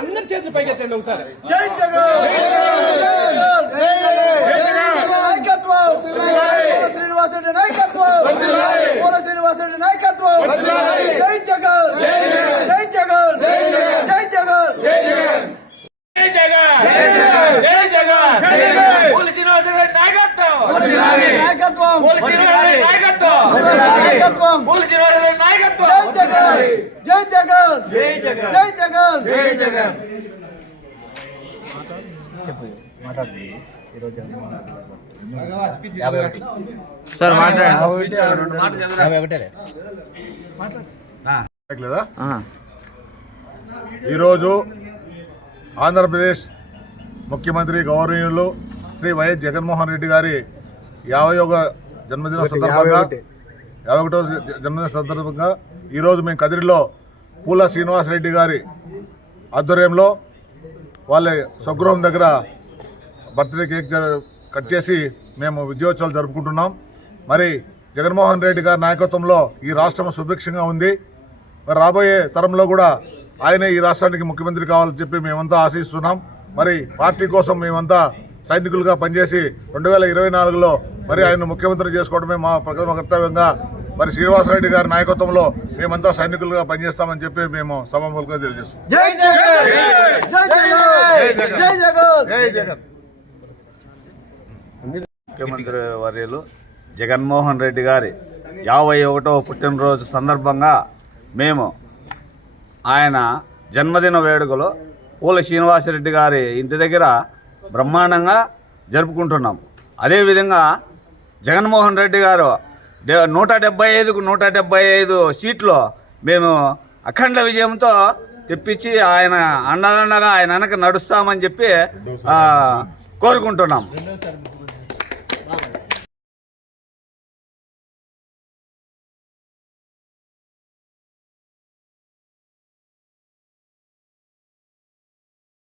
అందరి చేతులు పైకెత్తండి ఒకసారి. జై జగన్ నాయకత్వం పూల శ్రీనివాసరెడ్డి నాయకత్వం పూల శ్రీనివాసరెడ్డి నాయకత్వం జై జగన్ జై జగన్ జై జగన్ జై జగన్ జై జగన్ పోలీసు శ్రీనివాసరెడ్డి నాయకత్వం నాయకత్వం. జై జగన్. జై జగన్. జై జగన్. జై జగన్. ఈరోజు ఆంధ్రప్రదేశ్ ముఖ్యమంత్రి గౌరవనీయులు శ్రీ వైఎస్ జగన్మోహన్ రెడ్డి గారి యాభై ఒక జన్మదిన సందర్భంగా యాభై ఒకటో జన్మదిన సందర్భంగా ఈరోజు మేము కదిరిలో పూల శ్రీనివాసరెడ్డి గారి ఆధ్వర్యంలో వాళ్ళ స్వగృహం దగ్గర బర్త్డే కేక్ కట్ చేసి మేము విజయోత్సవాలు జరుపుకుంటున్నాం. మరి జగన్మోహన్ రెడ్డి గారి నాయకత్వంలో ఈ రాష్ట్రం సుభిక్షంగా ఉంది. మరి రాబోయే తరంలో కూడా ఆయనే ఈ రాష్ట్రానికి ముఖ్యమంత్రి కావాలని చెప్పి మేమంతా ఆశిస్తున్నాం. మరి పార్టీ కోసం మేమంతా సైనికులుగా పనిచేసి రెండు వేల ఇరవై నాలుగులో మరి ఆయన ముఖ్యమంత్రి చేసుకోవడమే మా ప్రథమ కర్తవ్యంగా. మరి శ్రీనివాసరెడ్డి గారి నాయకత్వంలో మేమంతా సైనికులుగా పనిచేస్తామని చెప్పి మేము సభాముఖంగా తెలియజేస్తున్నాం. జై జగన్ జై! జగన్ జై! జగన్! జై జగన్! ముఖ్యమంత్రి వర్యులు జగన్మోహన్ రెడ్డి గారి యాభై ఒకటో పుట్టినరోజు సందర్భంగా మేము ఆయన జన్మదిన వేడుకలు పూల శ్రీనివాసరెడ్డి గారి ఇంటి దగ్గర బ్రహ్మాండంగా జరుపుకుంటున్నాం. అదేవిధంగా జగన్మోహన్ రెడ్డి గారు నూట డెబ్బై ఐదుకు నూట డెబ్బై ఐదు సీట్లు మేము అఖండ విజయంతో తెప్పించి ఆయన అండదండగా ఆయన వెనక నడుస్తామని చెప్పి కోరుకుంటున్నాం.